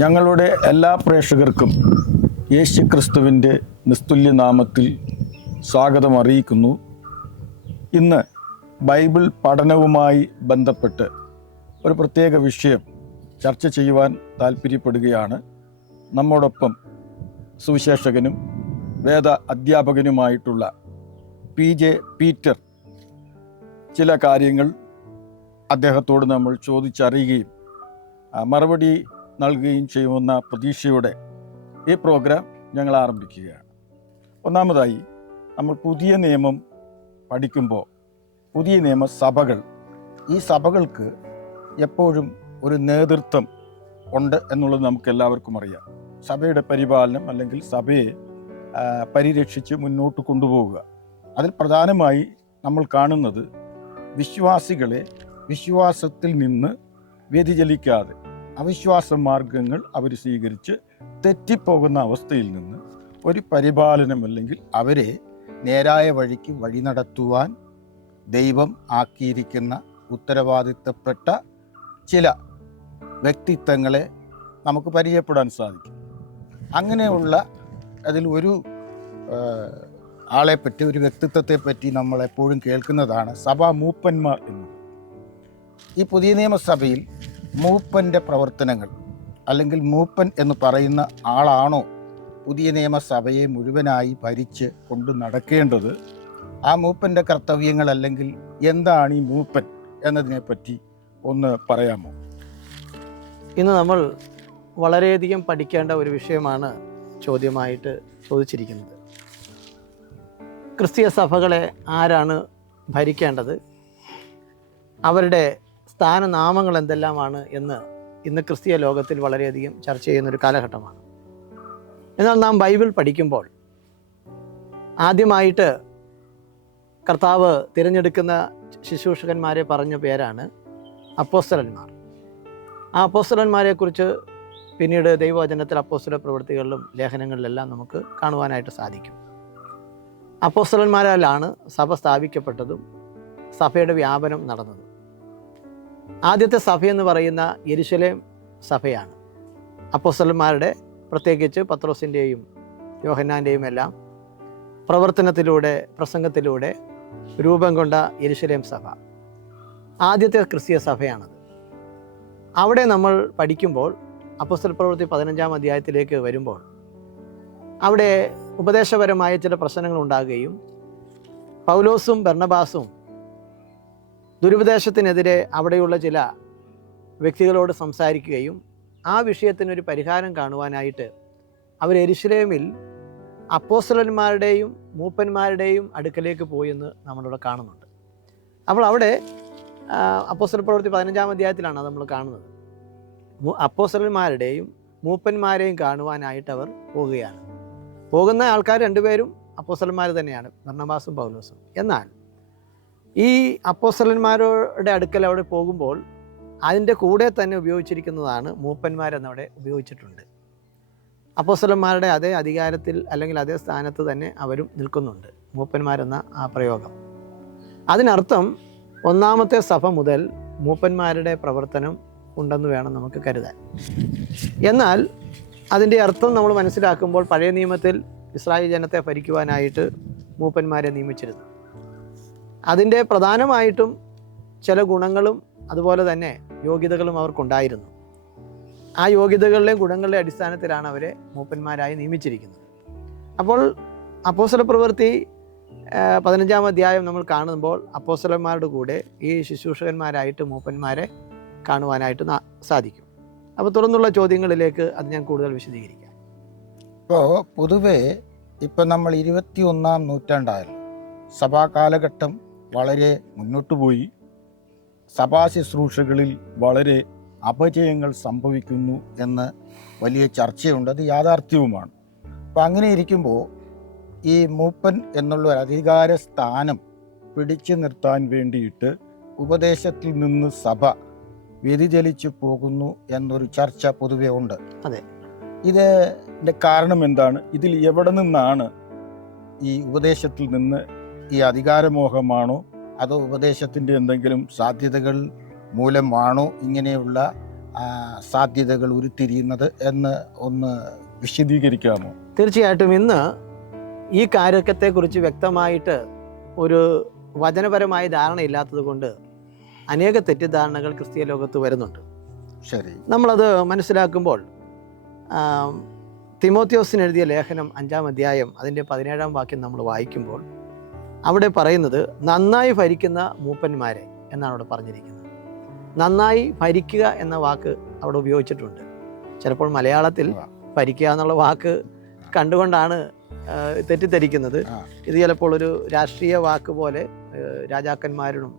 ഞങ്ങളുടെ എല്ലാ പ്രേക്ഷകർക്കും യേശു ക്രിസ്തുവിൻ്റെ നിസ്തുല്യ നാമത്തിൽ സ്വാഗതം അറിയിക്കുന്നു. ഇന്ന് ബൈബിൾ പഠനവുമായി ബന്ധപ്പെട്ട് ഒരു പ്രത്യേക വിഷയം ചർച്ച ചെയ്യുവാൻ താല്പര്യപ്പെടുകയാണ്. നമ്മോടൊപ്പം സുവിശേഷകനും വേദ അധ്യാപകനുമായിട്ടുള്ള PJ പീറ്റർ ചില കാര്യങ്ങൾ അദ്ദേഹത്തോട് നമ്മൾ ചോദിച്ചറിയുകയും മറുപടി നൽകുകയും ചെയ്യുമെന്ന പ്രതീക്ഷയോടെ ഈ പ്രോഗ്രാം ഞങ്ങൾ ആരംഭിക്കുകയാണ്. ഒന്നാമതായി, നമ്മൾ പുതിയ നിയമം പഠിക്കുമ്പോൾ പുതിയ നിയമസഭകൾ, ഈ സഭകൾക്ക് എപ്പോഴും ഒരു നേതൃത്വം ഉണ്ട് എന്നുള്ളത് നമുക്ക് എല്ലാവർക്കും അറിയാം. സഭയുടെ പരിപാലനം അല്ലെങ്കിൽ സഭയെ പരിരക്ഷിച്ച് മുന്നോട്ട് കൊണ്ടുപോവുക. അതിൽ പ്രധാനമായി നമ്മൾ കാണുന്നത് വിശ്വാസികളെ വിശ്വാസത്തിൽ നിന്ന് വ്യതിചലിക്കാതെ അവിശ്വാസ മാർഗങ്ങൾ അവർ സ്വീകരിച്ച് തെറ്റിപ്പോകുന്ന അവസ്ഥയിൽ നിന്ന് ഒരു പരിപാലനം അല്ലെങ്കിൽ അവരെ നേരായ വഴിക്ക് വഴി നടത്തുവാൻ ദൈവം ആക്കിയിരിക്കുന്ന ഉത്തരവാദിത്തപ്പെട്ട ചില വ്യക്തിത്വങ്ങളെ നമുക്ക് പരിചയപ്പെടാൻ സാധിക്കും. അങ്ങനെയുള്ള അതിൽ ഒരു ആളെപ്പറ്റി, ഒരു വ്യക്തിത്വത്തെപ്പറ്റി നമ്മളെപ്പോഴും കേൾക്കുന്നതാണ് സഭാ മൂപ്പന്മാർ എന്ന്. ഈ പുതിയ നിയമസഭയിൽ മൂപ്പൻ്റെ പ്രവർത്തനങ്ങൾ അല്ലെങ്കിൽ മൂപ്പൻ എന്ന് പറയുന്ന ആളാണോ പുതിയ നിയമസഭയെ മുഴുവനായി ഭരിച്ച് കൊണ്ട് നടക്കേണ്ടത്? ആ മൂപ്പൻ്റെ കർത്തവ്യങ്ങൾ അല്ലെങ്കിൽ എന്താണ് ഈ മൂപ്പൻ എന്നതിനെപ്പറ്റി ഒന്ന് പറയാമോ? ഇന്ന് നമ്മൾ വളരെയധികം പഠിക്കേണ്ട ഒരു വിഷയമാണ് ചോദ്യമായിട്ട് ചോദിച്ചിരിക്കുന്നത്. ക്രിസ്തീയ സഭകളെ ആരാണ് ഭരിക്കേണ്ടത്, അവരുടെ സ്ഥാനനാമങ്ങൾ എന്തെല്ലാമാണ് എന്ന് ഇന്ന് ക്രിസ്തീയ ലോകത്തിൽ വളരെയധികം ചർച്ച ചെയ്യുന്നൊരു കാലഘട്ടമാണ്. എന്നാൽ നാം ബൈബിൾ പഠിക്കുമ്പോൾ ആദ്യമായിട്ട് കർത്താവ് തിരഞ്ഞെടുക്കുന്ന ശുശ്രൂഷകന്മാരെ പറഞ്ഞ പേരാണ് അപ്പോസ്തലന്മാർ. ആ അപ്പോസ്തലന്മാരെക്കുറിച്ച് പിന്നീട് ദൈവവചനത്തിൽ അപ്പോസ്തല പ്രവൃത്തികളിലും ലേഖനങ്ങളിലെല്ലാം നമുക്ക് കാണുവാനായിട്ട് സാധിക്കും. അപ്പോസ്തലന്മാരാലാണ് സഭ സ്ഥാപിക്കപ്പെട്ടതും സഭയുടെ വ്യാപനം നടന്നതും. ആദ്യത്തെ സഭയെന്ന് പറയുന്ന യെരുശലേം സഭയാണ്. അപ്പോസ്തലന്മാരുടെ, പ്രത്യേകിച്ച് പത്രോസിൻ്റെയും യോഹന്നാൻ്റെയും എല്ലാം പ്രവർത്തനത്തിലൂടെ, പ്രസംഗത്തിലൂടെ രൂപം കൊണ്ട യെരുശലേം സഭ ആദ്യത്തെ ക്രിസ്തീയ സഭയാണത്. അവിടെ നമ്മൾ പഠിക്കുമ്പോൾ അപ്പോസ്തല പ്രവൃത്തി 15-ാം അധ്യായത്തിലേക്ക് വരുമ്പോൾ അവിടെ ഉപദേശപരമായ ചില പ്രശ്നങ്ങൾ ഉണ്ടാകുകയും പൗലോസും ബർണബാസും ദുരുപദേശത്തിനെതിരെ അവിടെയുള്ള ചില വ്യക്തികളോട് സംസാരിക്കുകയും ആ വിഷയത്തിനൊരു പരിഹാരം കാണുവാനായിട്ട് അവർ യെരുശലേമിൽ അപ്പോസ്തലന്മാരുടെയും മൂപ്പന്മാരുടെയും അടുക്കലേക്ക് പോയെന്ന് നമ്മളിവിടെ കാണുന്നുണ്ട്. അപ്പോൾ അവിടെ അപ്പോസ്തല പ്രവൃത്തി 15-ാം അധ്യായത്തിലാണ് അത് നമ്മൾ കാണുന്നത്. അപ്പോസ്തലന്മാരുടെയും മൂപ്പന്മാരെയും കാണുവാനായിട്ട് അവർ പോകുകയാണ്. പോകുന്ന ആൾക്കാർ രണ്ടുപേരും അപ്പോസ്തലന്മാർ തന്നെയാണ്, ബർണബാസും പൗലോസും. എന്നാൽ ഈ അപ്പോസ്തലന്മാരുടെ അടുക്കൽ അവിടെ പോകുമ്പോൾ അതിൻ്റെ കൂടെ തന്നെ ഉപയോഗിച്ചിരിക്കുന്നതാണ് മൂപ്പന്മാരെന്നവിടെ ഉപയോഗിച്ചിട്ടുണ്ട്. അപ്പോസ്തലന്മാരുടെ അതേ അധികാരത്തിൽ അല്ലെങ്കിൽ അതേ സ്ഥാനത്ത് തന്നെ അവരും നിൽക്കുന്നുണ്ട്, മൂപ്പന്മാരെന്ന ആ പ്രയോഗം. അതിനർത്ഥം ഒന്നാമത്തെ സഭ മുതൽ മൂപ്പന്മാരുടെ പ്രവർത്തനം ഉണ്ടെന്ന് വേണം നമുക്ക് കരുതാൻ. എന്നാൽ അതിൻ്റെ അർത്ഥം നമ്മൾ മനസ്സിലാക്കുമ്പോൾ പഴയ നിയമത്തിൽ ഇസ്രായേൽ ജനത്തെ ഭരിക്കുവാനായിട്ട് മൂപ്പന്മാരെ നിയമിച്ചിരുന്നു. അതിൻ്റെ പ്രധാനമായിട്ടും ചില ഗുണങ്ങളും അതുപോലെ തന്നെ യോഗ്യതകളും അവർക്കുണ്ടായിരുന്നു. ആ യോഗ്യതകളിലെയും ഗുണങ്ങളുടെയും അടിസ്ഥാനത്തിലാണ് അവരെ മൂപ്പന്മാരായി നിയമിച്ചിരിക്കുന്നത്. അപ്പോൾ അപ്പോസ്തല പ്രവൃത്തി 15-ാം അധ്യായം നമ്മൾ കാണുമ്പോൾ അപ്പോസ്തലന്മാരുടെ കൂടെ ഈ ശുശ്രൂഷകന്മാരായിട്ട് മൂപ്പന്മാരെ കാണുവാനായിട്ട് സാധിക്കും. അപ്പോൾ തുടർന്നുള്ള ചോദ്യങ്ങളിലേക്ക് അത് ഞാൻ കൂടുതൽ വിശദീകരിക്കാം. ഇപ്പോൾ പൊതുവേ ഇപ്പം നമ്മൾ 21-ാം നൂറ്റാണ്ടായാലും സഭാ കാലഘട്ടം വളരെ മുന്നോട്ട് പോയി. സഭാ ശുശ്രൂഷകളിൽ വളരെ അപജയങ്ങൾ സംഭവിക്കുന്നു എന്ന് വലിയ ചർച്ചയുണ്ട്, അത് യാഥാർത്ഥ്യവുമാണ്. അപ്പം അങ്ങനെ ഇരിക്കുമ്പോൾ ഈ മൂപ്പൻ എന്നുള്ള ഒരു അധികാര സ്ഥാനം പിടിച്ചു നിർത്താൻ വേണ്ടിയിട്ട് ഉപദേശത്തിൽ നിന്ന് സഭ വ്യതിചലിച്ചു പോകുന്നു എന്നൊരു ചർച്ച പൊതുവെ ഉണ്ട്. അതെ, ഇതിൻ്റെ കാരണം എന്താണ്? ഇതിൽ എവിടെ നിന്നാണ് ഈ ഉപദേശത്തിൽ നിന്ന് ഈ അധികാരമോഹമാണോ അതോ ഉപദേശത്തിൻ്റെ എന്തെങ്കിലും സാധ്യതകൾ മൂലമാണോ ഇങ്ങനെയുള്ള സാധ്യതകൾ ഉരുത്തിരിയുന്നത് എന്ന് ഒന്ന് വിശദീകരിക്കാമോ? തീർച്ചയായിട്ടും ഇന്ന് ഈ കാര്യത്തെക്കുറിച്ച് വ്യക്തമായിട്ട് ഒരു വചനപരമായ ധാരണയില്ലാത്തത് കൊണ്ട് അനേക തെറ്റിദ്ധാരണകൾ ക്രിസ്തീയ ലോകത്ത് വരുന്നുണ്ട്. ശരി. നമ്മളത് മനസ്സിലാക്കുമ്പോൾ തിമോത്തിയോസിന് എഴുതിയ ലേഖനം 5-ാം അധ്യായം അതിൻ്റെ 17-ാം വാക്യം നമ്മൾ വായിക്കുമ്പോൾ അവിടെ പറയുന്നത് നന്നായി ഭരിക്കുന്ന മൂപ്പന്മാരെ എന്നാണ് അവിടെ പറഞ്ഞിരിക്കുന്നത്. നന്നായി ഭരിക്കുക എന്ന വാക്ക് അവിടെ ഉപയോഗിച്ചിട്ടുണ്ട്. ചിലപ്പോൾ മലയാളത്തിൽ ഭരിക്കുക എന്നുള്ള വാക്ക് കണ്ടുകൊണ്ടാണ് തെറ്റിദ്ധരിക്കുന്നത്. ഇത് ചിലപ്പോൾ ഒരു രാഷ്ട്രീയ വാക്ക് പോലെ രാജാക്കന്മാരും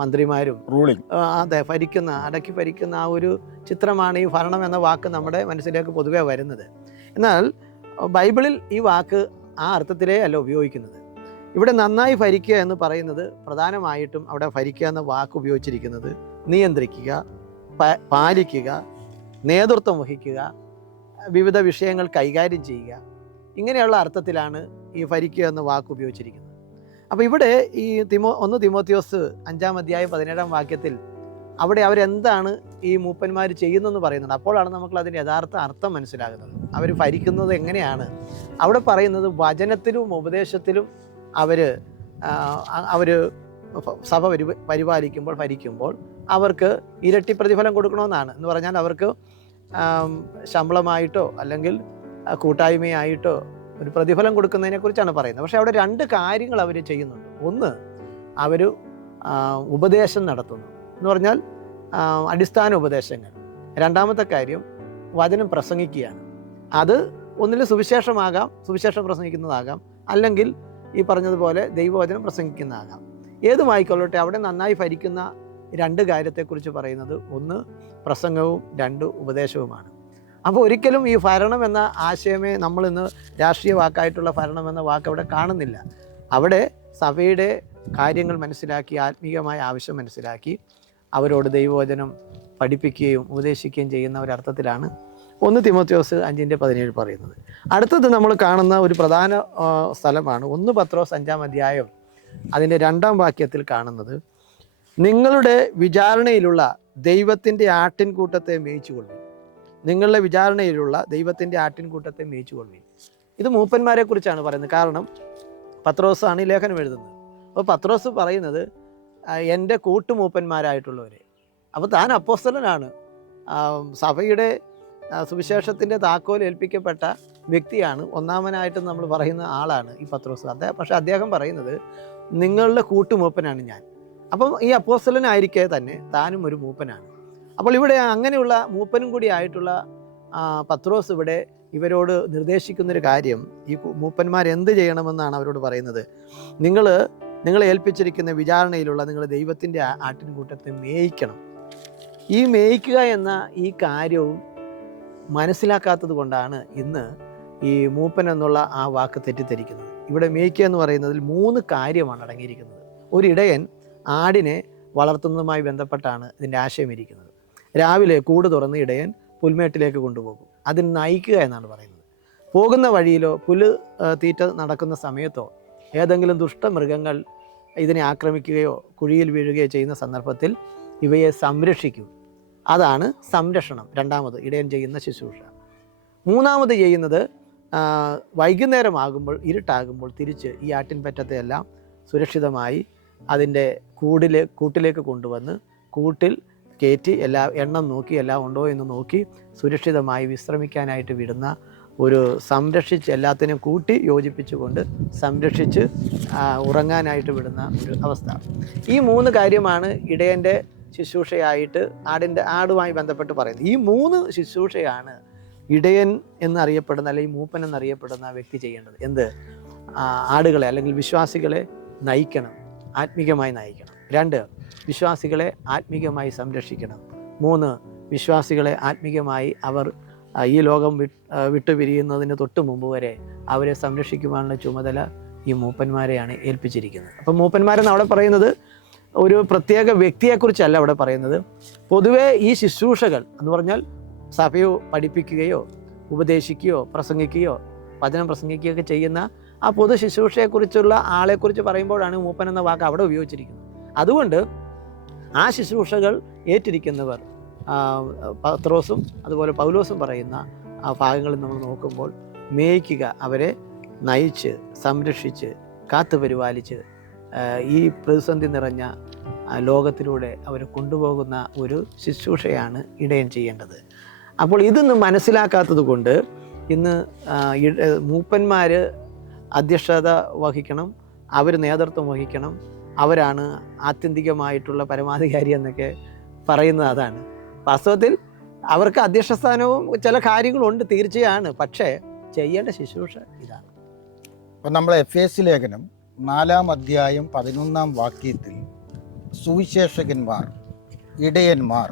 മന്ത്രിമാരും റൂളിംഗ്, അതെ, ഭരിക്കുന്ന, അടക്കി ഭരിക്കുന്ന ആ ഒരു ചിത്രമാണ് ഈ ഭരണം എന്ന വാക്ക് നമ്മുടെ മനസ്സിലേക്ക് പൊതുവെ വരുന്നത്. എന്നാൽ ബൈബിളിൽ ഈ വാക്ക് ആ അർത്ഥത്തിലേ അല്ല ഉപയോഗിക്കുന്നത്. ഇവിടെ നന്നായി ഭരിക്കുക എന്ന് പറയുന്നത് പ്രധാനമായിട്ടും അവിടെ ഭരിക്കുക എന്ന വാക്ക് ഉപയോഗിച്ചിരിക്കുന്നത് നിയന്ത്രിക്കുക, പാലിക്കുക, നേതൃത്വം വഹിക്കുക, വിവിധ വിഷയങ്ങൾ കൈകാര്യം ചെയ്യുക, ഇങ്ങനെയുള്ള അർത്ഥത്തിലാണ് ഈ ഭരിക്കുക എന്ന വാക്ക് ഉപയോഗിച്ചിരിക്കുന്നത്. അപ്പോൾ ഇവിടെ ഈ 1 തിമോത്തിയോസ് 5-ാം അധ്യായം 17-ാം വാക്യത്തിൽ അവിടെ അവരെന്താണ് ഈ മൂപ്പന്മാർ ചെയ്യുന്നതെന്ന് പറയുന്നുണ്ട്. അപ്പോഴാണ് നമുക്ക് അതിൻ്റെ യഥാർത്ഥ അർത്ഥം മനസ്സിലാകുന്നത്. അവർ ഭരിക്കുന്നത് എങ്ങനെയാണ്. അവിടെ പറയുന്നത് വചനത്തിലും ഉപദേശത്തിലും അവർ സഭ ഭരിക്കുമ്പോൾ അവർക്ക് ഇരട്ടി പ്രതിഫലം കൊടുക്കണമെന്നാണ്. എന്ന് പറഞ്ഞാൽ അവർക്ക് ശമ്പളമായിട്ടോ അല്ലെങ്കിൽ കൂട്ടായ്മയായിട്ടോ ഒരു പ്രതിഫലം കൊടുക്കുന്നതിനെക്കുറിച്ചാണ് പറയുന്നത്. പക്ഷേ അവിടെ 2 കാര്യങ്ങൾ അവർ ചെയ്യുന്നുണ്ട്. ഒന്ന്, അവർ ഉപദേശം നടത്തുന്നു, എന്ന് പറഞ്ഞാൽ അടിസ്ഥാന ഉപദേശങ്ങൾ. രണ്ടാമത്തെ കാര്യം വചനം പ്രസംഗിക്കുകയാണ്. അത് ഒന്നിൽ സുവിശേഷം പ്രസംഗിക്കുന്നതാകാം, അല്ലെങ്കിൽ ഈ പറഞ്ഞതുപോലെ ദൈവവചനം പ്രസംഗിക്കുന്നതാകാം. ഏതുമായിക്കൊള്ളട്ടെ, അവിടെ നന്നായി ഭരിക്കുന്ന 2 കാര്യത്തെക്കുറിച്ച് പറയുന്നത്, ഒന്ന് പ്രസംഗവും 2 ഉപദേശവുമാണ്. അപ്പോൾ ഒരിക്കലും ഈ ഭരണം എന്ന ആശയമേ നമ്മളിന്ന് രാഷ്ട്രീയ വാക്കായിട്ടുള്ള ഭരണം എന്ന വാക്ക് അവിടെ കാണുന്നില്ല. അവിടെ സഭയുടെ കാര്യങ്ങൾ മനസ്സിലാക്കി, ആത്മീയമായ ആവശ്യം മനസ്സിലാക്കി അവരോട് ദൈവവചനം പഠിപ്പിക്കുകയും ഉപദേശിക്കുകയും ചെയ്യുന്ന ഒരർത്ഥത്തിലാണ് 1 തിമോത്തിയോസ് 5:17 പറയുന്നത്. അടുത്തത് നമ്മൾ കാണുന്ന ഒരു പ്രധാന സ്ഥലമാണ് 1 പത്രോസ് 5-ാം അധ്യായം അതിൻ്റെ 2-ാം വാക്യത്തിൽ കാണുന്നത്, നിങ്ങളുടെ വിചാരണയിലുള്ള ദൈവത്തിൻ്റെ ആട്ടിൻകൂട്ടത്തെ മേയിച്ചുകൊള്ളുവിൻ. നിങ്ങളുടെ വിചാരണയിലുള്ള ദൈവത്തിൻ്റെ ആട്ടിൻകൂട്ടത്തെ മേയിച്ചുകൊള്ളുവിൻ. ഇത് മൂപ്പന്മാരെ കുറിച്ചാണ് പറയുന്നത്. കാരണം പത്രോസാണ് ഈ ലേഖനം എഴുതുന്നത്. അപ്പോൾ പത്രോസ് പറയുന്നത് എൻ്റെ കൂട്ടുമൂപ്പന്മാരായിട്ടുള്ളവരെ. അപ്പോൾ താൻ അപ്പോസ്തലനാണ്, സഭയുടെ സുവിശേഷത്തിൻ്റെ താക്കോൽ ഏൽപ്പിക്കപ്പെട്ട വ്യക്തിയാണ്, ഒന്നാമനായിട്ട് നമ്മൾ പറയുന്ന ആളാണ് ഈ പത്രോസ്. പക്ഷേ അദ്ദേഹം പറയുന്നത് നിങ്ങളുടെ കൂട്ടുമൂപ്പനാണ് ഞാൻ. അപ്പം ഈ അപ്പോസ്തലനായിരിക്കെ തന്നെ താനും ഒരു മൂപ്പനാണ്. അപ്പോൾ ഇവിടെ അങ്ങനെയുള്ള മൂപ്പനും കൂടി ആയിട്ടുള്ള പത്രോസ് ഇവിടെ ഇവരോട് നിർദ്ദേശിക്കുന്നൊരു കാര്യം, ഈ മൂപ്പന്മാർ എന്ത് ചെയ്യണമെന്നാണ് അവരോട് പറയുന്നത്. നിങ്ങളെ ഏൽപ്പിച്ചിരിക്കുന്ന വിചാരണയിലുള്ള നിങ്ങൾ ദൈവത്തിൻ്റെ ആട്ടിൻകൂട്ടത്തെ മേയിക്കണം. ഈ മേയിക്കുക എന്ന ഈ കാര്യവും മനസ്സിലാക്കാത്തത് കൊണ്ടാണ് ഇന്ന് ഈ മൂപ്പൻ എന്നുള്ള ആ വാക്ക് തെറ്റിദ്ധരിക്കുന്നത്. ഇവിടെ മേയ്ക്കുക എന്ന് പറയുന്നതിൽ 3 കാര്യമാണ് അടങ്ങിയിരിക്കുന്നത്. ഒരു ഇടയൻ ആടിനെ വളർത്തുന്നതുമായി ബന്ധപ്പെട്ടാണ് ഇതിൻ്റെ ആശയം ഇരിക്കുന്നത്. രാവിലെ കൂട് തുറന്ന് ഇടയൻ പുൽമേട്ടിലേക്ക് കൊണ്ടുപോകും. അതിന് നയിക്കുക എന്നാണ് പറയുന്നത്. പോകുന്ന വഴിയിലോ പുല്ല് തീറ്റ നടക്കുന്ന സമയത്തോ ഏതെങ്കിലും ദുഷ്ടമൃഗങ്ങൾ ഇതിനെ ആക്രമിക്കുകയോ കുഴിയിൽ വീഴുകയോ ചെയ്യുന്ന സന്ദർഭത്തിൽ ഇവയെ സംരക്ഷിക്കും. അതാണ് സംരക്ഷണം. 2ാമത് ഇടയൻ ചെയ്യുന്ന ശുശ്രൂഷ. 3ാമത് ചെയ്യുന്നത് വൈകുന്നേരമാകുമ്പോൾ, ഇരുട്ടാകുമ്പോൾ തിരിച്ച് ഈ ആട്ടിൻപറ്റത്തെയെല്ലാം സുരക്ഷിതമായി അതിൻ്റെ കൂട്ടിലേക്ക് കൊണ്ടുവന്ന് കൂട്ടിൽ കയറ്റി എണ്ണം നോക്കി എല്ലാം ഉണ്ടോ എന്ന് നോക്കി സുരക്ഷിതമായി വിശ്രമിക്കാനായിട്ട് വിടുന്ന ഒരു സംരക്ഷിച്ച് എല്ലാത്തിനും കൂട്ടി യോജിപ്പിച്ചുകൊണ്ട് സംരക്ഷിച്ച് ഉറങ്ങാനായിട്ട് വിടുന്ന ഒരു അവസ്ഥ. ഈ 3 കാര്യമാണ് ഇടയൻ്റെ ശുശ്രൂഷയായിട്ട് ആടുമായി ബന്ധപ്പെട്ട് പറയുന്നത്. ഈ 3 ശുശ്രൂഷയാണ് ഇടയൻ എന്നറിയപ്പെടുന്ന അല്ലെങ്കിൽ മൂപ്പൻ എന്നറിയപ്പെടുന്ന വ്യക്തി ചെയ്യേണ്ടത്. ആടുകളെ അല്ലെങ്കിൽ വിശ്വാസികളെ നയിക്കണം, ആത്മീകമായി നയിക്കണം. 2, വിശ്വാസികളെ ആത്മീകമായി സംരക്ഷിക്കണം. 3, വിശ്വാസികളെ ആത്മീകമായി അവർ ഈ ലോകം വിട്ടുപിരിയുന്നതിന് തൊട്ട് മുമ്പ് വരെ അവരെ സംരക്ഷിക്കുവാനുള്ള ചുമതല ഈ മൂപ്പന്മാരെയാണ് ഏൽപ്പിച്ചിരിക്കുന്നത്. അപ്പം മൂപ്പന്മാരെന്ന് അവിടെ പറയുന്നത് ഒരു പ്രത്യേക വ്യക്തിയെക്കുറിച്ചല്ല അവിടെ പറയുന്നത്. പൊതുവേ ഈ ശുശ്രൂഷകൾ എന്ന് പറഞ്ഞാൽ സഭയോ പഠിപ്പിക്കുകയോ ഉപദേശിക്കുകയോ പ്രസംഗിക്കുകയോ വചനം പ്രസംഗിക്കുകയോ ഒക്കെ ചെയ്യുന്ന ആ പൊതു ശുശ്രൂഷയെക്കുറിച്ചുള്ള ആളെക്കുറിച്ച് പറയുമ്പോഴാണ് മൂപ്പൻ എന്ന വാക്ക് അവിടെ ഉപയോഗിച്ചിരിക്കുന്നത്. അതുകൊണ്ട് ആ ശുശ്രൂഷകൾ ഏറ്റിരിക്കുന്നവർ പത്രോസും അതുപോലെ പൗലോസും പറയുന്ന ആ ഭാഗങ്ങളിൽ നമ്മൾ നോക്കുമ്പോൾ മേയ്ക്കുക, അവരെ നയിച്ച് സംരക്ഷിച്ച് കാത്തുപരിപാലിച്ച് ഈ പ്രതിസന്ധി നിറഞ്ഞ ലോകത്തിലൂടെ അവരെ കൊണ്ടുപോകുന്ന ഒരു ശുശ്രൂഷയാണ് ഇടയൻ ചെയ്യേണ്ടത്. അപ്പോൾ ഇതൊന്നും മനസ്സിലാക്കാത്തത് കൊണ്ട് ഇന്ന് മൂപ്പന്മാർ അധ്യക്ഷത വഹിക്കണം, അവർ നേതൃത്വം വഹിക്കണം, അവരാണ് ആത്യന്തികമായിട്ടുള്ള പരമാധികാരി എന്നൊക്കെ പറയുന്നത് അതാണ്. വാസ്തവത്തിൽ അവർക്ക് അധ്യക്ഷ സ്ഥാനവും ചില കാര്യങ്ങളുണ്ട് തീർച്ചയാണ്, പക്ഷേ ചെയ്യേണ്ട ശുശ്രൂഷ ഇതാണ്. അപ്പം നമ്മൾ എഫേസ്യ ലേഖനം 4-ാം അധ്യായം 11-ാം വാക്യത്തിൽ സുവിശേഷകന്മാർ, ഇടയന്മാർ,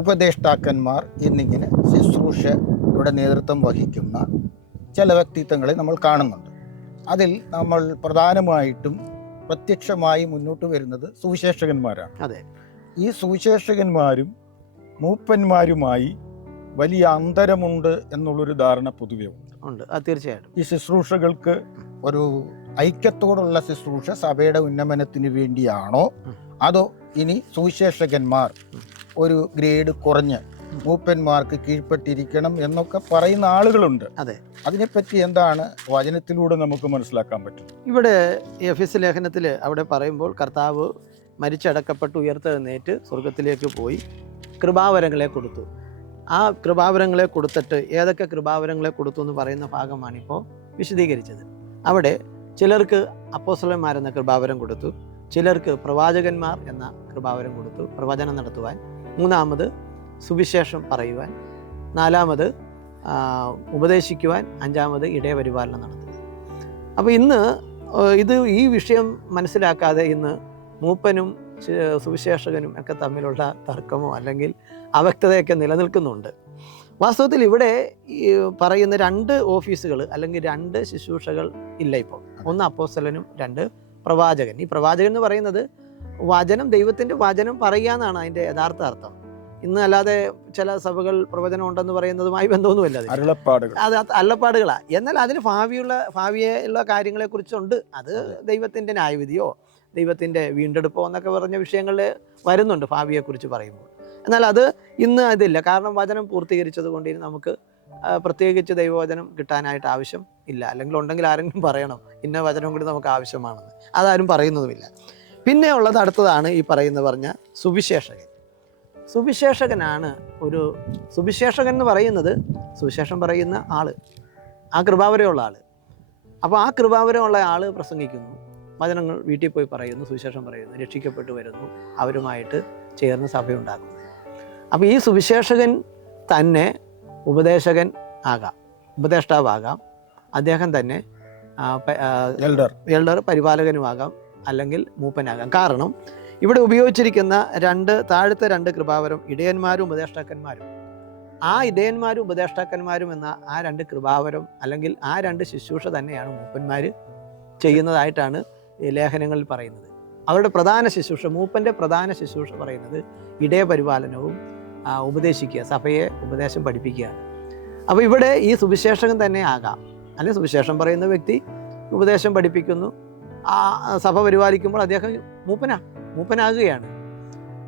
ഉപദേഷ്ടാക്കന്മാർ എന്നിങ്ങനെ ശുശ്രൂഷയുടെ നേതൃത്വം വഹിക്കുന്ന ചില വ്യക്തിത്വങ്ങളെ നമ്മൾ കാണുന്നുണ്ട്. അതിൽ നമ്മൾ പ്രധാനമായിട്ടും പ്രത്യക്ഷമായി മുന്നോട്ട് വരുന്നത് സുവിശേഷകന്മാരാണ്. അതെ, ഈ സുവിശേഷകന്മാരും മൂപ്പന്മാരുമായി വലിയ അന്തരമുണ്ട് എന്നുള്ളൊരു ധാരണ പൊതുവെ ഉണ്ട്. തീർച്ചയായിട്ടും ഈ ശുശ്രൂഷകൾക്ക് ഒരു ഐക്യത്തോടുള്ള ശുശ്രൂഷ സഭയുടെ ഉന്നമനത്തിന് വേണ്ടിയാണോ, അതോ ഇനി സുവിശേഷകന്മാർ ഒരു ഗ്രേഡ് കുറഞ്ഞ് മൂപ്പന്മാർക്ക് കീഴ്പ്പെട്ടിരിക്കണം എന്നൊക്കെ പറയുന്ന ആളുകളുണ്ട്. അതെ, അതിനെപ്പറ്റി എന്താണ് വചനത്തിലൂടെ നമുക്ക് മനസ്സിലാക്കാൻ പറ്റും? ഇവിടെ എഫേസ്യ ലേഖനത്തിൽ അവിടെ പറയുമ്പോൾ കർത്താവ് മരിച്ചടക്കപ്പെട്ട് ഉയർത്തെഴുന്നേറ്റ് സ്വർഗത്തിലേക്ക് പോയി കൃപാവരങ്ങളെ കൊടുത്തു. ആ കൃപാവരങ്ങളെ കൊടുത്തിട്ട് ഏതൊക്കെ കൃപാവരങ്ങളെ കൊടുത്തു എന്ന് പറയുന്ന ഭാഗമാണിപ്പോൾ വിശദീകരിച്ചത്. അവിടെ ചിലർക്ക് അപ്പോസ്തലന്മാരെന്ന കൃപാവരം കൊടുത്തു, ചിലർക്ക് പ്രവാചകന്മാർ എന്ന കൃപാവരം കൊടുത്തു, പ്രവചനം നടത്തുവാൻ. മൂന്നാമത് സുവിശേഷം പറയുവാൻ. നാലാമത് ഉപദേശിക്കുവാൻ. അഞ്ചാമത് ഇടയപരിപാലനം നടത്തുവാൻ. അപ്പോൾ ഇന്ന് ഈ വിഷയം മനസ്സിലാക്കാതെ ഇന്ന് മൂപ്പനും സുവിശേഷകനും ഒക്കെ തമ്മിലുള്ള തർക്കമോ അല്ലെങ്കിൽ അവ്യക്തതയൊക്കെ നിലനിൽക്കുന്നുണ്ട്. വാസ്തവത്തിൽ ഇവിടെ പറയുന്ന 2 ഓഫീസുകൾ അല്ലെങ്കിൽ 2 ശുശ്രൂഷകൾ ഇല്ല ഇപ്പോൾ. ഒന്ന് അപ്പോസ്തലനും 2 പ്രവാചകൻ. ഈ പ്രവാചകൻ എന്ന് പറയുന്നത് വചനം, ദൈവത്തിൻ്റെ വചനം പറയുക എന്നാണ് അതിൻ്റെ യഥാർത്ഥ അർത്ഥം. ഇന്ന് അല്ലാതെ ചില സഭകൾ പ്രവചനം ഉണ്ടെന്ന് പറയുന്നതുമായി ബന്ധമൊന്നുമില്ല. അത് അള്ളപ്പാടുകളാണ്. എന്നാൽ അതിന് ഭാവിയുള്ള കാര്യങ്ങളെക്കുറിച്ചുണ്ട്. അത് ദൈവത്തിൻ്റെ ന്യായവിധിയോ ദൈവത്തിൻ്റെ വീണ്ടെടുപ്പോ എന്നൊക്കെ പറഞ്ഞ വിഷയങ്ങളിൽ വരുന്നുണ്ട് ഭാവിയെക്കുറിച്ച് പറയുമ്പോൾ. എന്നാൽ അത് ഇന്ന് അതില്ല. കാരണം വചനം പൂർത്തീകരിച്ചത് കൊണ്ട് ഇനി നമുക്ക് പ്രത്യേകിച്ച് ദൈവവചനം കിട്ടാനായിട്ട് ആവശ്യം ഇല്ല. അല്ലെങ്കിൽ ഉണ്ടെങ്കിൽ ആരെങ്കിലും പറയണം ഇന്ന വചനം കൂടി നമുക്ക് ആവശ്യമാണെന്ന്. അതാരും പറയുന്നതുമില്ല. പിന്നെ ഉള്ളത് അടുത്തതാണ് ഈ പറഞ്ഞ സുവിശേഷകൻ. സുവിശേഷകനാണ് ഒരു സുവിശേഷകൻ എന്ന് പറയുന്നത് സുവിശേഷം പറയുന്ന ആൾ, ആ കൃപാവരമുള്ള ആൾ. അപ്പോൾ ആ കൃപാവരമുള്ള ആൾ പ്രസംഗിക്കുന്നു, വചനങ്ങൾ വീട്ടിൽ പോയി പറയുന്നു, സുവിശേഷം പറയുന്നു, രക്ഷിക്കപ്പെട്ടു വരുന്നു, അവരുമായിട്ട് ചേർന്ന് സഭയുണ്ടാക്കുന്നു. അപ്പോൾ ഈ സുവിശേഷകൻ തന്നെ ഉപദേശകൻ ആകാം, ഉപദേഷ്ടാവാകാം, അദ്ദേഹം തന്നെ എൽഡർ പരിപാലകനുമാകാം, അല്ലെങ്കിൽ മൂപ്പനാകാം. കാരണം ഇവിടെ ഉപയോഗിച്ചിരിക്കുന്ന താഴത്തെ 2 കൃപാവരം ഇടയന്മാരും ഉപദേഷ്ടാക്കന്മാരും. ആ ഇടയന്മാരും ഉപദേഷ്ടാക്കന്മാരും എന്ന ആ 2 കൃപാവരം അല്ലെങ്കിൽ ആ 2 ശുശ്രൂഷ തന്നെയാണ് മൂപ്പന്മാർ ചെയ്യുന്നതായിട്ടാണ് ഈ ലേഖനങ്ങളിൽ പറയുന്നത്. അവരുടെ പ്രധാന ശുശ്രൂഷ, മൂപ്പൻ്റെ പ്രധാന ശുശ്രൂഷ പറയുന്നത് ഇടയപരിപാലനവും ഉപദേശിക്കുക, സഭയെ ഉപദേശം പഠിപ്പിക്കുകയാണ്. അപ്പോൾ ഇവിടെ ഈ സുവിശേഷകൻ തന്നെ ആകാം, അല്ലെങ്കിൽ സുവിശേഷം പറയുന്ന വ്യക്തി ഉപദേശം പഠിപ്പിക്കുന്നു, ആ സഭ പരിപാലിക്കുമ്പോൾ അദ്ദേഹം മൂപ്പനാകുകയാണ്.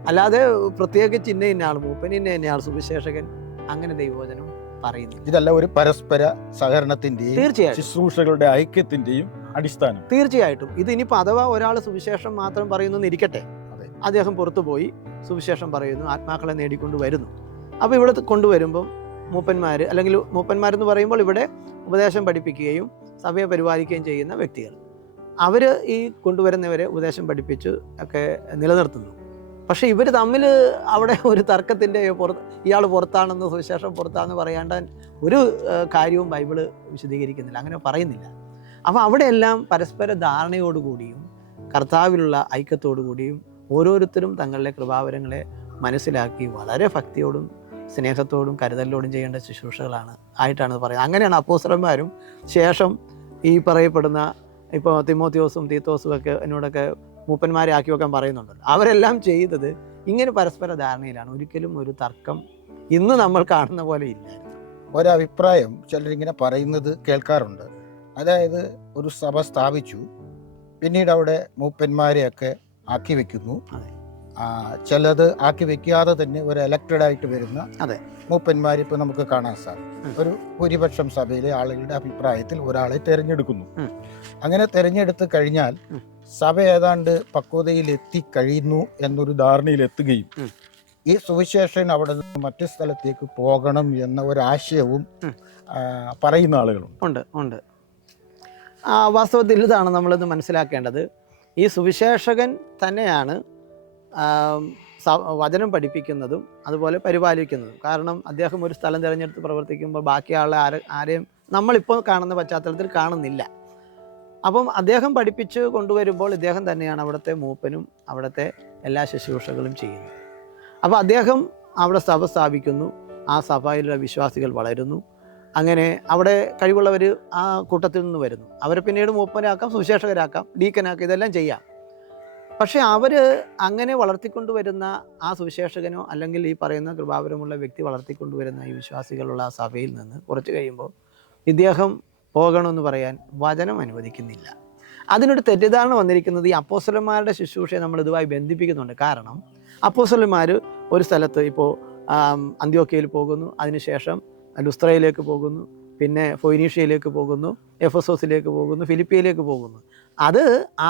അല്ലാതെ പ്രത്യേകിച്ച് ഇന്ന ആൾ മൂപ്പൻ, ഇന്ന ആൾ സുവിശേഷകൻ, അങ്ങനെ ദൈവവചനം പറയുന്നു. ഇതല്ല ഒരു പരസ്പര സഹകരണത്തിന്റെയും തീർച്ചയായിട്ടും ശുശ്രൂഷകളുടെ ഐക്യത്തിന്റെയും അടിസ്ഥാനം. തീർച്ചയായിട്ടും ഇത് ഇനിയിപ്പോൾ അഥവാ ഒരാൾ സുവിശേഷം മാത്രം പറയുന്നു ഇരിക്കട്ടെ, അദ്ദേഹം പുറത്തു പോയി സുവിശേഷം പറയുന്നു, ആത്മാക്കളെ നേടിക്കൊണ്ട് വരുന്നു. അപ്പോൾ ഇവിടെ കൊണ്ടുവരുമ്പം മൂപ്പന്മാർ, അല്ലെങ്കിൽ മൂപ്പന്മാരെന്ന് പറയുമ്പോൾ ഇവിടെ ഉപദേശം പഠിപ്പിക്കുകയും സഭയെ പരിപാലിക്കുകയും ചെയ്യുന്ന വ്യക്തികൾ, അവർ ഈ കൊണ്ടുവരുന്നവരെ ഉപദേശം പഠിപ്പിച്ച് ഒക്കെ നിലനിർത്തുന്നു. പക്ഷേ ഇവർ തമ്മിൽ അവിടെ ഒരു തർക്കത്തിൻ്റെ ഇയാൾ പുറത്താണെന്ന്, സുവിശേഷം പുറത്താണെന്ന് പറയാണ്ട് ഒരു കാര്യവും ബൈബിള് വിശദീകരിക്കുന്നില്ല, അങ്ങനെ പറയുന്നില്ല. അപ്പോൾ അവിടെയെല്ലാം പരസ്പര ധാരണയോടുകൂടിയും കർത്താവിലുള്ള ഐക്യത്തോടു കൂടിയും ഓരോരുത്തരും തങ്ങളുടെ കൃപാവരങ്ങളെ മനസ്സിലാക്കി വളരെ ഭക്തിയോടും സ്നേഹത്തോടും കരുതലോടും ചെയ്യേണ്ട ശുശ്രൂഷകളാണ് ആയിട്ടാണ് പറയുന്നത്. അങ്ങനെയാണ് അപ്പോസ്തലന്മാരും ശേഷം ഈ പറയപ്പെടുന്ന ഇപ്പോൾ തിമോത്തിയോസും തീത്തോസും ഒക്കെ എന്നോടൊക്കെ മൂപ്പന്മാരെ ആക്കി വെക്കാൻ പറയുന്നുണ്ടല്ലോ, അവരെല്ലാം ചെയ്തത് ഇങ്ങനെ പരസ്പര ധാരണയിലാണ്. ഒരിക്കലും ഒരു തർക്കം ഇന്ന് നമ്മൾ കാണുന്ന പോലെ ഇല്ല. ഒരഭിപ്രായം ചിലരിങ്ങനെ പറയുന്നത് കേൾക്കാറുണ്ട്. അതായത് ഒരു സഭ സ്ഥാപിച്ചു, പിന്നീട് അവിടെ മൂപ്പന്മാരെയൊക്കെ ആക്കി വെക്കുന്നു, ചിലത് ആക്കി വെക്കാതെ തന്നെ ഒരു എലക്റ്റഡ് ആയിട്ട് വരുന്ന അതെ. മൂപ്പന്മാർ ഇപ്പോൾ നമുക്ക് കാണാൻ സാധിക്കും. ഒരു ഭൂരിപക്ഷം സഭയിലെ ആളുകളുടെ അഭിപ്രായത്തിൽ ഒരാളെ തിരഞ്ഞെടുക്കുന്നു. അങ്ങനെ തിരഞ്ഞെടുത്ത് കഴിഞ്ഞാൽ സഭ ഏതാണ്ട് പക്വതയിൽ എത്തിക്കഴിയുന്നു എന്നൊരു ധാരണയിലെത്തുകയും ഈ സുവിശേഷൻ അവിടെ നിന്ന് മറ്റു സ്ഥലത്തേക്ക് പോകണം എന്ന ഒരാശയവും പറയുന്ന ആളുകളുണ്ട്. ഉണ്ട്. വാസ്തവത്തിൽ ഇതാണ് നമ്മളിത് മനസ്സിലാക്കേണ്ടത്. ഈ സുവിശേഷകൻ തന്നെയാണ് വചനം പഠിപ്പിക്കുന്നതും അതുപോലെ പരിപാലിക്കുന്നതും. കാരണം അദ്ദേഹം ഒരു സ്ഥലം തിരഞ്ഞെടുത്ത് പ്രവർത്തിക്കുമ്പോൾ ബാക്കി ആരെയും നമ്മളിപ്പോൾ കാണുന്ന പശ്ചാത്തലത്തിൽ കാണുന്നില്ല. അപ്പം അദ്ദേഹം പഠിപ്പിച്ച് കൊണ്ടുവരുമ്പോൾ ഇദ്ദേഹം തന്നെയാണ് അവിടുത്തെ മൂപ്പനും അവിടുത്തെ എല്ലാ ശുശ്രൂഷകളും ചെയ്യുന്നത്. അപ്പോൾ അദ്ദേഹം അവിടെ സഭ സ്ഥാപിക്കുന്നു, ആ സഭയിലുള്ള വിശ്വാസികൾ വളരുന്നു. അങ്ങനെ അവിടെ കഴിവുള്ളവർ ആ കൂട്ടത്തിൽ നിന്ന് വരുന്നു. അവരെ പിന്നീട് മൂപ്പനാക്കാം, സുവിശേഷകരാക്കാം, ഡീക്കനാക്കാം, ഇതെല്ലാം ചെയ്യാം. പക്ഷേ അവർ അങ്ങനെ വളർത്തിക്കൊണ്ടുവരുന്ന ആ സുവിശേഷകനോ അല്ലെങ്കിൽ ഈ പറയുന്ന കൃപാവരമുള്ള വ്യക്തി വളർത്തിക്കൊണ്ടുവരുന്ന ഈ വിശ്വാസികളുള്ള ആ സഭയിൽ നിന്ന് കുറച്ച് കഴിയുമ്പോൾ ഇദ്ദേഹം പോകണമെന്ന് പറയാൻ വചനം അനുവദിക്കുന്നില്ല. അതിനൊരു തെറ്റിദ്ധാരണ വന്നിരിക്കുന്നത് ഈ അപ്പോസ്തലന്മാരുടെ ശുശ്രൂഷയെ നമ്മൾ ഇതുമായി ബന്ധിപ്പിക്കുന്നുണ്ട്. കാരണം അപ്പോസ്തലന്മാർ ഒരു സ്ഥലത്ത് ഇപ്പോൾ അന്ത്യോക്യയിൽ പോകുന്നു, അതിനുശേഷം ലുസ്ത്രയിലേക്ക് പോകുന്നു, പിന്നെ ഫൊയ്നീഷ്യയിലേക്ക് പോകുന്നു, എഫെസോസിലേക്ക് പോകുന്നു, ഫിലിപ്പിയയിലേക്ക് പോകുന്നു.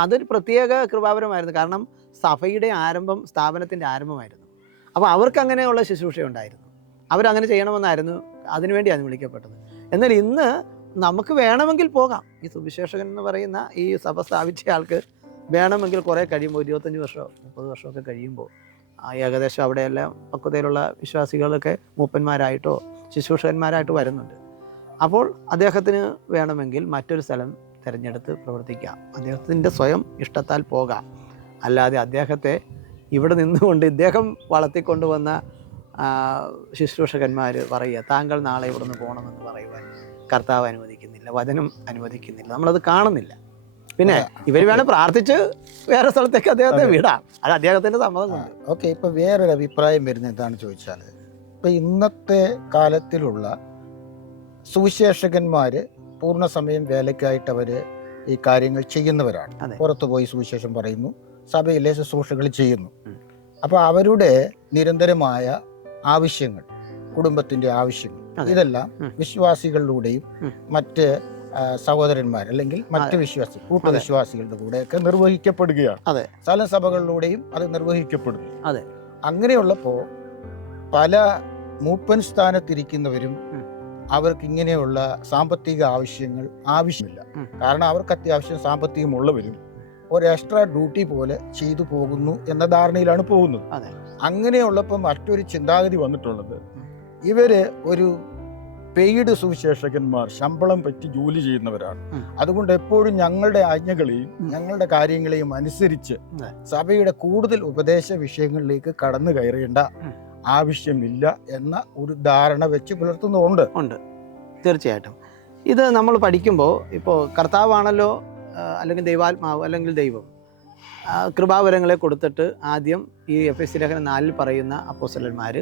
അതൊരു പ്രത്യേക കൃപാവരമായിരുന്നു. കാരണം സഭയുടെ ആരംഭം, സ്ഥാപനത്തിൻ്റെ ആരംഭമായിരുന്നു. അപ്പോൾ അവർക്ക് അങ്ങനെയുള്ള ശുശ്രൂഷയുണ്ടായിരുന്നു. അവരങ്ങനെ ചെയ്യണമെന്നായിരുന്നു, അതിനുവേണ്ടിയാണ് വിളിക്കപ്പെട്ടത്. എന്നാൽ ഇന്ന് നമുക്ക് വേണമെങ്കിൽ പോകാം. ഈ സുവിശേഷകൻ എന്ന് പറയുന്ന ഈ സഭ സ്ഥാപിച്ച ആൾക്ക് വേണമെങ്കിൽ കുറേ കഴിയുമ്പോൾ 25 വർഷമോ 30 വർഷമൊക്കെ കഴിയുമ്പോൾ ഏകദേശം അവിടെയെല്ലാം പക്വതയിലുള്ള വിശ്വാസികളൊക്കെ മൂപ്പന്മാരായിട്ടോ ശുശ്രൂഷകന്മാരായിട്ട് വരുന്നുണ്ട്. അപ്പോൾ അദ്ദേഹത്തിന് വേണമെങ്കിൽ മറ്റൊരു സ്ഥലം തിരഞ്ഞെടുത്ത് പ്രവർത്തിക്കാം, അദ്ദേഹത്തിൻ്റെ സ്വയം ഇഷ്ടത്താൽ പോകാം. അല്ലാതെ അദ്ദേഹത്തെ ഇവിടെ നിന്നുകൊണ്ട് ഇദ്ദേഹം വളർത്തിക്കൊണ്ടുവന്ന ശുശ്രൂഷകന്മാർ പറയുക താങ്കൾ നാളെ ഇവിടെ നിന്ന് പോകണമെന്ന് പറയുവാൻ കർത്താവ് അനുവദിക്കുന്നില്ല, വചനം അനുവദിക്കുന്നില്ല, നമ്മളത് കാണുന്നില്ല. പിന്നെ ഇവർ വേണേൽ പ്രാർത്ഥിച്ച് വേറെ സ്ഥലത്തേക്ക് അദ്ദേഹത്തെ വിടാം, അത് അദ്ദേഹത്തിൻ്റെ സമ്മതം കൊണ്ട്. ഓക്കെ. ഇപ്പോൾ വേറൊരു അഭിപ്രായം വരുന്നത് എന്താണെന്ന് ചോദിച്ചാൽ, ഇപ്പം ഇന്നത്തെ കാലത്തിലുള്ള സുവിശേഷകന്മാർ പൂർണ്ണസമയം വേലയ്ക്കായിട്ട് അവർ ഈ കാര്യങ്ങൾ ചെയ്യുന്നവരാണ്. പുറത്തു പോയി സുവിശേഷം പറയുന്നു, സഭയിലെ ശുശ്രൂഷകൾ ചെയ്യുന്നു. അപ്പോൾ അവരുടെ നിരന്തരമായ ആവശ്യങ്ങൾ, കുടുംബത്തിൻ്റെ ആവശ്യങ്ങൾ, ഇതെല്ലാം വിശ്വാസികളിലൂടെയും മറ്റ് സഹോദരന്മാർ അല്ലെങ്കിൽ മറ്റ് വിശ്വാസികൾ, കൂട്ടവിശ്വാസികളുടെ കൂടെയൊക്കെ നിർവഹിക്കപ്പെടുകയാണ്. സ്ഥല സഭകളിലൂടെയും അത് നിർവഹിക്കപ്പെടുന്നു. അങ്ങനെയുള്ളപ്പോൾ പല മൂപ്പൻ സ്ഥാനത്തിരിക്കുന്നവരും അവർക്ക് ഇങ്ങനെയുള്ള സാമ്പത്തിക ആവശ്യങ്ങൾ ആവശ്യമില്ല. കാരണം അവർക്ക് അത്യാവശ്യം സാമ്പത്തികമുള്ളവരും ഒരു എക്സ്ട്രാ ഡ്യൂട്ടി പോലെ ചെയ്തു പോകുന്നു എന്ന ധാരണയിലാണ് പോകുന്നത്. അങ്ങനെയുള്ളപ്പോൾ മറ്റൊരു ചിന്താഗതി വന്നിട്ടുള്ളത്, ഇവര് ഒരു പെയ്ഡ് സുവിശേഷകന്മാർ, ശമ്പളം പറ്റി ജോലി ചെയ്യുന്നവരാണ്. അതുകൊണ്ട് എപ്പോഴും ഞങ്ങളുടെ ആജ്ഞകളെയും ഞങ്ങളുടെ കാര്യങ്ങളെയും അനുസരിച്ച് സഭയുടെ കൂടുതൽ ഉപദേശ വിഷയങ്ങളിലേക്ക് കടന്നു കയറേണ്ട ആവശ്യമില്ല എന്ന ഒരു ധാരണ വെച്ച് പുലർത്തുന്നുണ്ട്. തീർച്ചയായിട്ടും ഇത് നമ്മൾ പഠിക്കുമ്പോൾ ഇപ്പോൾ കർത്താവാണല്ലോ അല്ലെങ്കിൽ ദൈവാത്മാവ് അല്ലെങ്കിൽ ദൈവം കൃപാവരങ്ങളെ കൊടുത്തിട്ട് ആദ്യം ഈ എഫെസ്യ ലേഖനം 4 പറയുന്ന അപ്പോസ്തലന്മാർ,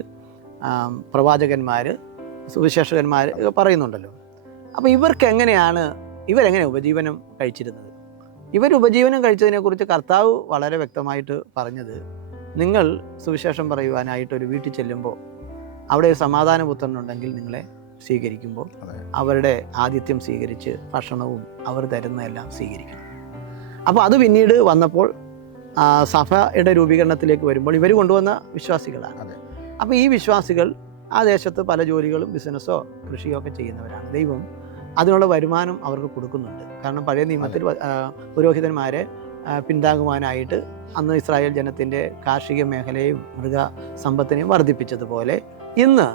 പ്രവാചകന്മാർ, സുവിശേഷകന്മാർ പറയുന്നുണ്ടല്ലോ. അപ്പോൾ ഇവരെങ്ങനെ ഉപജീവനം കഴിച്ചിരുന്നത്? ഉപജീവനം കഴിച്ചതിനെക്കുറിച്ച് കർത്താവ് വളരെ വ്യക്തമായിട്ട് പറഞ്ഞത്, നിങ്ങൾ സുവിശേഷം പറയുവാനായിട്ട് ഒരു വീട്ടിൽ ചെല്ലുമ്പോൾ അവിടെ ഒരു സമാധാനപുത്രനുണ്ടെങ്കിൽ നിങ്ങളെ സ്വീകരിക്കുമ്പോൾ അവരുടെ ആതിഥ്യം സ്വീകരിച്ച് ഭക്ഷണവും അവർ തരുന്നതെല്ലാം സ്വീകരിക്കണം. അപ്പോൾ അത് പിന്നീട് വന്നപ്പോൾ സഭയുടെ രൂപീകരണത്തിലേക്ക് വരുമ്പോൾ ഇവർ കൊണ്ടുവന്ന വിശ്വാസികളാണ്. അപ്പോൾ ഈ വിശ്വാസികൾ ആ ദേശത്ത് പല ജോലികളും ബിസിനസ്സോ കൃഷിയോ ഒക്കെ ചെയ്യുന്നവരാണ്. ദൈവം അതിനുള്ള വരുമാനം അവർക്ക് കൊടുക്കുന്നുണ്ട്. കാരണം പഴയ നിയമത്തിൽ പുരോഹിതന്മാരെ പിന്താങ്ങുവാനായിട്ട് അന്ന് ഇസ്രായേൽ ജനത്തിൻ്റെ കാർഷിക മേഖലയും മൃഗസമ്പത്തിനെയും വർദ്ധിപ്പിച്ചതുപോലെ ഇന്ന്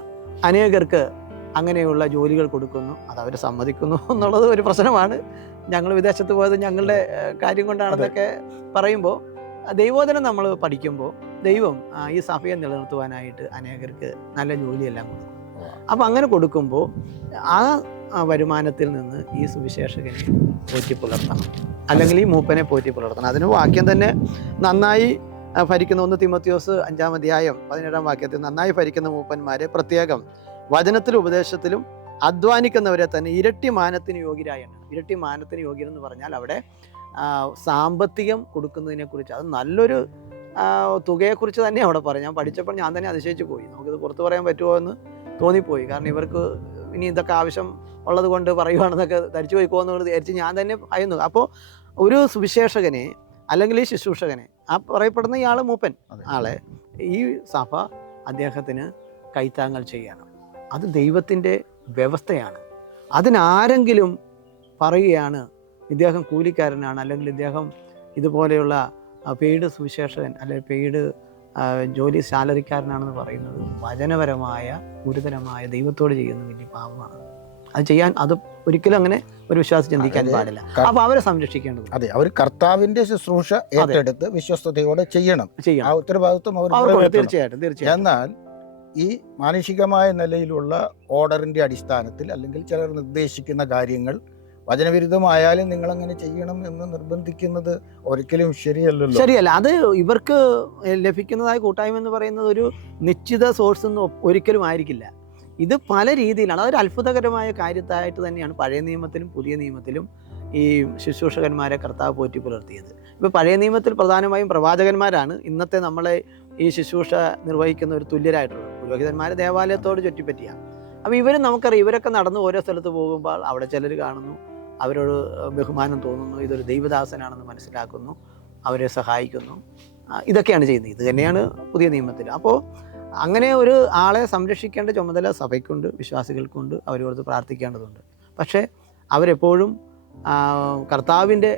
അനേകർക്ക് അങ്ങനെയുള്ള ജോലികൾ കൊടുക്കുന്നു. അതവർ സമ്മതിക്കുന്നു എന്നുള്ളത് ഒരു പ്രശ്നമാണ്. ഞങ്ങൾ വിദേശത്ത് പോയത് ഞങ്ങളുടെ കാര്യം കൊണ്ടാണെന്നൊക്കെ പറയുമ്പോൾ ദൈവോധനം നമ്മൾ പഠിക്കുമ്പോൾ ദൈവം ഈ സഭയെ നിലനിർത്തുവാനായിട്ട് അനേകർക്ക് നല്ല ജോലിയെല്ലാം കൊടുക്കും. അപ്പം അങ്ങനെ കൊടുക്കുമ്പോൾ ആ വരുമാനത്തിൽ നിന്ന് ഈ സുവിശേഷകനെ പോറ്റി പുലർത്തണം, അല്ലെങ്കിൽ ഈ മൂപ്പനെ പോറ്റി പുലർത്തണം. അതിന് വാക്യം തന്നെ നന്നായി ഭരിക്കുന്ന 1 തീമോഥെയോസ് 5-ാം അധ്യായം 17-ാം വാക്യത്തിൽ നന്നായി ഭരിക്കുന്ന മൂപ്പന്മാരെ പ്രത്യേകം വചനത്തിലും ഉപദേശത്തിലും അധ്വാനിക്കുന്നവരെ തന്നെ ഇരട്ടി മാനത്തിന് യോഗ്യരായാണ്. ഇരട്ടി മാനത്തിന് യോഗ്യരെന്ന് പറഞ്ഞാൽ അവിടെ സാമ്പത്തികം കൊടുക്കുന്നതിനെക്കുറിച്ച് അത് നല്ലൊരു തുകയെക്കുറിച്ച് തന്നെ അവിടെ പറയും. ഞാൻ പഠിച്ചപ്പോൾ ഞാൻ തന്നെ അതിശയിച്ചു പോയി. നമുക്കിത് പുറത്ത് പറയാൻ പറ്റുമോ എന്ന് തോന്നിപ്പോയി. കാരണം ഇവർക്ക് ഇനി ഇതൊക്കെ ആവശ്യം ഉള്ളത് കൊണ്ട് പറയുവാണെന്നൊക്കെ ധരിച്ചു പോയിക്കോന്ന് വിചാരിച്ച് ഞാൻ തന്നെ ഭയന്നു. അപ്പോൾ ഒരു സുവിശേഷകനെ അല്ലെങ്കിൽ ഈ ശുശ്രൂഷകനെ, ആ പറയപ്പെടുന്ന ഇയാൾ മൂപ്പൻ ആളെ ഈ സഭ അദ്ദേഹത്തിന് കൈത്താങ്ങൽ ചെയ്യണം. അത് ദൈവത്തിൻ്റെ വ്യവസ്ഥയാണ്. അതിനാരെങ്കിലും പറയുകയാണ് ഇദ്ദേഹം കൂലിക്കാരനാണ്, അല്ലെങ്കിൽ ഇദ്ദേഹം ഇതുപോലെയുള്ള പെയ്ഡ് സുവിശേഷകൻ അല്ലെങ്കിൽ പെയ്ഡ് ജോലി സാലറിക്കാരനാണെന്ന് പറയുന്നത് വചനപരമായ ഗുരുതരമായ ദൈവത്തോട് ചെയ്യുന്ന വലിയ പാപമാണ്. അത് ചെയ്യാൻ അത് ഒരിക്കലും അങ്ങനെ ഒരു വിശ്വാസം ചിന്തിക്കാൻ പാടില്ല. അപ്പൊ അവരെ സംരക്ഷിക്കേണ്ടത്. അതെ, അവർ കർത്താവിന്റെ ശുശ്രൂഷ ഏറ്റെടുത്ത് വിശ്വസ്തയോടെ ചെയ്യണം. ആ ഉത്തരവാദിത്വം അവർ തീർച്ചയായിട്ടും. എന്നാൽ ഈ മാനുഷികമായ നിലയിലുള്ള ഓർഡറിന്റെ അടിസ്ഥാനത്തിൽ അല്ലെങ്കിൽ ചിലർ നിർദ്ദേശിക്കുന്ന കാര്യങ്ങൾ വചനവിരുദ്ധമായാലും നിങ്ങൾ അങ്ങനെ ചെയ്യണം എന്ന് നിർബന്ധിക്കുന്നത് ഒരിക്കലും ശരിയല്ല. അത് ഇവർക്ക് ലഭിക്കുന്നതായ കൂട്ടായ്മ എന്ന് പറയുന്നത് ഒരു നിശ്ചിത സോഴ്സ് ഒന്നും ഒരിക്കലും ആയിരിക്കില്ല. ഇത് പല രീതിയിലാണ്. അതൊരു അത്ഭുതകരമായ കാര്യത്തായിട്ട് തന്നെയാണ് പഴയ നിയമത്തിലും പുതിയ നിയമത്തിലും ഈ ശുശ്രൂഷകന്മാരെ കർത്താവ് പോറ്റി പുലർത്തിയത്. ഇപ്പോൾ പഴയ നിയമത്തിൽ പ്രധാനമായും പ്രവാചകന്മാരാണ് ഇന്നത്തെ നമ്മളെ ഈ ശുശ്രൂഷ നിർവഹിക്കുന്ന ഒരു തുല്യരായിട്ടുള്ളത്. പുരോഹിതന്മാരെ ദേവാലയത്തോട് ചുറ്റിപ്പറ്റിയാണ്. അപ്പോൾ നമുക്കറിയാം, ഇവരൊക്കെ നടന്ന് ഓരോ സ്ഥലത്ത് പോകുമ്പോൾ അവിടെ ചിലർ കാണുന്നു, അവരോട് ബഹുമാനം തോന്നുന്നു, ഇതൊരു ദൈവദാസനാണെന്ന് മനസ്സിലാക്കുന്നു, അവരെ സഹായിക്കുന്നു. ഇതൊക്കെയാണ് ചെയ്യുന്നത്. ഇത് തന്നെയാണ് പുതിയ നിയമത്തിൽ. അപ്പോൾ അങ്ങനെ ഒരു ആളെ സംരക്ഷിക്കേണ്ട ചുമതല സഭയ്ക്കുണ്ട്, വിശ്വാസികൾക്കുണ്ട്, അവരോട് പ്രാർത്ഥിക്കേണ്ടതുണ്ട്. പക്ഷേ അവരെപ്പോഴും കർത്താവിൻ്റെ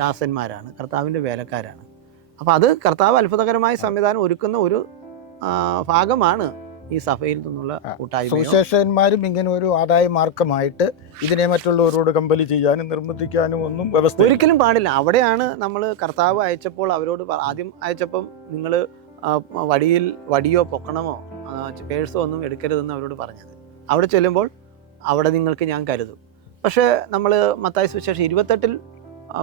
ദാസന്മാരാണ്, കർത്താവിൻ്റെ വേലക്കാരാണ്. അപ്പോൾ അത് കർത്താവ് അത്ഭുതകരമായ സംവിധാനം ഒരുക്കുന്ന ഒരു ഭാഗമാണ് ഈ സഭയിൽ നിന്നുള്ള കൂട്ടായ്മ. സുവിശേഷന്മാരും ഇങ്ങനെ ഒരു ആദായ മാർഗമായിട്ട് ഇതിനെ മറ്റുള്ളവരോട് കമ്പല് ചെയ്യാനും നിർബന്ധിക്കാനും ഒന്നും വ്യവസ്ഥ ഒരിക്കലും പാടില്ല. അവിടെയാണ് നമ്മൾ കർത്താവ് അയച്ചപ്പോൾ അവരോട് ആദ്യം അയച്ചപ്പം നിങ്ങൾ വടിയോ പൊക്കണമോ പേഴ്സോ ഒന്നും എടുക്കരുതെന്ന് അവരോട് പറഞ്ഞത്. അവിടെ ചെല്ലുമ്പോൾ അവിടെ നിങ്ങൾക്ക് ഞാൻ കരുതും. പക്ഷേ നമ്മൾ മത്തായി സുവിശേഷം 28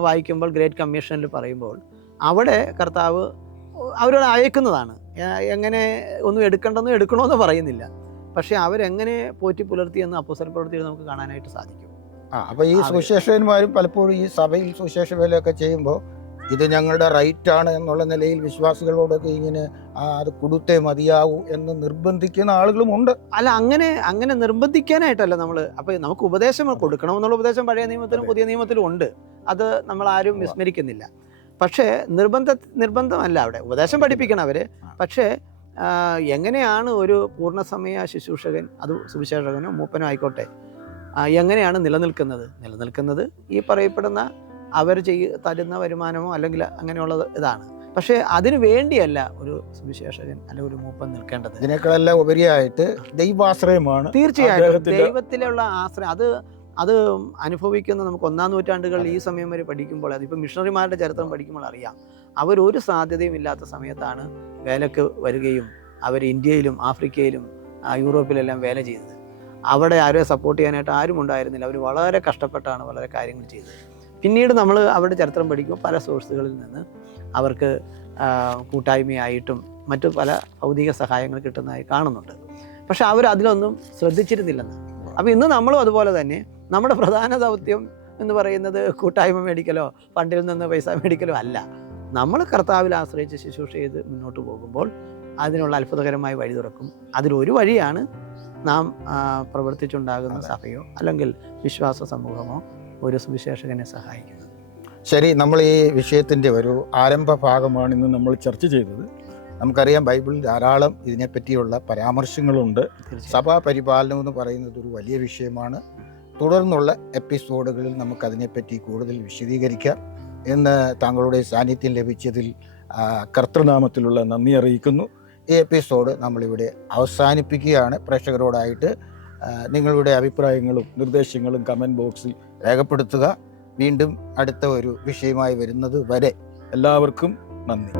വായിക്കുമ്പോൾ ഗ്രേറ്റ് കമ്മീഷനിൽ പറയുമ്പോൾ അവിടെ കർത്താവ് അവരോട് അയക്കുന്നതാണ്. എങ്ങനെ ഒന്നും എടുക്കണമെന്ന് പറയുന്നില്ല. പക്ഷെ അവരെങ്ങനെ പോറ്റി പുലർത്തിയെന്ന് അപ്പോസ്തല പ്രവൃത്തിയിൽ നമുക്ക് കാണാനായിട്ട് സാധിക്കും. അപ്പോൾ ഈ സുവിശേഷകന്മാരും പലപ്പോഴും ഈ സഭയിൽ സുവിശേഷ വേലയൊക്കെ ചെയ്യുമ്പോൾ ഇത് ഞങ്ങളുടെ റൈറ്റാണ് എന്നുള്ള നിലയിൽ വിശ്വാസികളോടൊക്കെ ഇങ്ങനെ അത് കൊടുത്തേ മതിയാവൂ എന്ന് നിർബന്ധിക്കുന്ന ആളുകളും ഉണ്ട്. അല്ല, അങ്ങനെ നിർബന്ധിക്കാനായിട്ടല്ല നമ്മൾ. അപ്പോൾ നമുക്ക് ഉപദേശം കൊടുക്കണമെന്നുള്ള ഉപദേശം പഴയ നിയമത്തിലും പുതിയ നിയമത്തിലും ഉണ്ട്. അത് നമ്മൾ ആരും വിസ്മരിക്കുന്നില്ല. പക്ഷേ നിർബന്ധമല്ല. അവിടെ ഉപദേശം പഠിപ്പിക്കണം അവർ. പക്ഷേ എങ്ങനെയാണ് ഒരു പൂർണ്ണസമയ ശുശ്രൂഷകൻ, അത് സുവിശേഷകനോ മൂപ്പനോ ആയിക്കോട്ടെ, എങ്ങനെയാണ് നിലനിൽക്കുന്നത് ഈ പറയപ്പെടുന്ന അവർ തരുന്ന വരുമാനമോ അല്ലെങ്കിൽ അങ്ങനെയുള്ളത് ഇതാണ്. പക്ഷേ അതിനു വേണ്ടിയല്ല ഒരു സുവിശേഷകൻ അല്ലെങ്കിൽ ഒരു മൂപ്പൻ നിൽക്കേണ്ടത്. ഇതിനേക്കാളെല്ലാം ഉപരിയായിട്ട് ദൈവാശ്രയമാണ്. തീർച്ചയായിട്ടും ദൈവത്തിലുള്ള ആശ്രയം അത് അനുഭവിക്കുന്ന നമുക്ക് 1-ാം നൂറ്റാണ്ടുകളിൽ ഈ സമയം വരെ പഠിക്കുമ്പോൾ, അതിപ്പോൾ മിഷണറിമാരുടെ ചരിത്രം പഠിക്കുമ്പോൾ അറിയാം, അവരൊരു സാധ്യതയും ഇല്ലാത്ത സമയത്താണ് വേലക്ക് വരികയും അവർ ഇന്ത്യയിലും ആഫ്രിക്കയിലും യൂറോപ്പിലെല്ലാം വേല ചെയ്തത്. അവിടെ ആരെയും സപ്പോർട്ട് ചെയ്യാനായിട്ട് ആരും ഉണ്ടായിരുന്നില്ല. അവർ വളരെ കഷ്ടപ്പെട്ടാണ് വളരെ കാര്യങ്ങൾ ചെയ്തത്. പിന്നീട് നമ്മൾ അവരുടെ ചരിത്രം പഠിക്കുമ്പോൾ പല സോഴ്സുകളിൽ നിന്ന് അവർക്ക് കൂട്ടായ്മയായിട്ടും മറ്റു പല ഭൗതിക സഹായങ്ങൾ കിട്ടുന്നതായി കാണുന്നുണ്ട്. പക്ഷെ അവർ അതിലൊന്നും ശ്രദ്ധിച്ചിരുന്നില്ലെന്ന്. അപ്പോൾ ഇന്ന് നമ്മളും അതുപോലെ തന്നെ നമ്മുടെ പ്രധാന ദൗത്യം എന്ന് പറയുന്നത് കൂട്ടായ്മ മേടിക്കലോ ഫണ്ടിൽ നിന്ന് പൈസ മേടിക്കലോ അല്ല. നമ്മൾ കർത്താവിൽ ആശ്രയിച്ച് ശുശ്രൂഷ ചെയ്ത് മുന്നോട്ട് പോകുമ്പോൾ അതിനുള്ള അത്ഭുതകരമായ വഴി തുറക്കും. അതിലൊരു വഴിയാണ് നാം പ്രവർത്തിച്ചുണ്ടാകുന്ന സഭയോ അല്ലെങ്കിൽ വിശ്വാസ സമൂഹമോ ഒരു സുവിശേഷകനെ സഹായിക്കുന്നത്. ശരി, നമ്മൾ ഈ വിഷയത്തിൻ്റെ ഒരു ആരംഭ ഭാഗമാണ് ഇന്ന് നമ്മൾ ചർച്ച ചെയ്തത്. നമുക്കറിയാം, ബൈബിളിൽ ധാരാളം ഇതിനെപ്പറ്റിയുള്ള പരാമർശങ്ങളുണ്ട്. സഭാ പരിപാലനം എന്ന് പറയുന്നത് ഒരു വലിയ വിഷയമാണ്. തുടർന്നുള്ള എപ്പിസോഡുകളിൽ നമുക്കതിനെപ്പറ്റി കൂടുതൽ വിശദീകരിക്കാം. എന്ന് താങ്കളുടെ സാന്നിധ്യം ലഭിച്ചതിൽ കർത്തൃനാമത്തിലുള്ള നന്ദി അറിയിക്കുന്നു. ഈ എപ്പിസോഡ് നമ്മളിവിടെ അവസാനിപ്പിക്കുകയാണ്. പ്രേക്ഷകരോടായിട്ട് നിങ്ങളുടെ അഭിപ്രായങ്ങളും നിർദ്ദേശങ്ങളും കമൻറ്റ് ബോക്സിൽ രേഖപ്പെടുത്തുക. വീണ്ടും അടുത്ത ഒരു വിഷയമായി വരുന്നത് വരെ എല്ലാവർക്കും നന്ദി.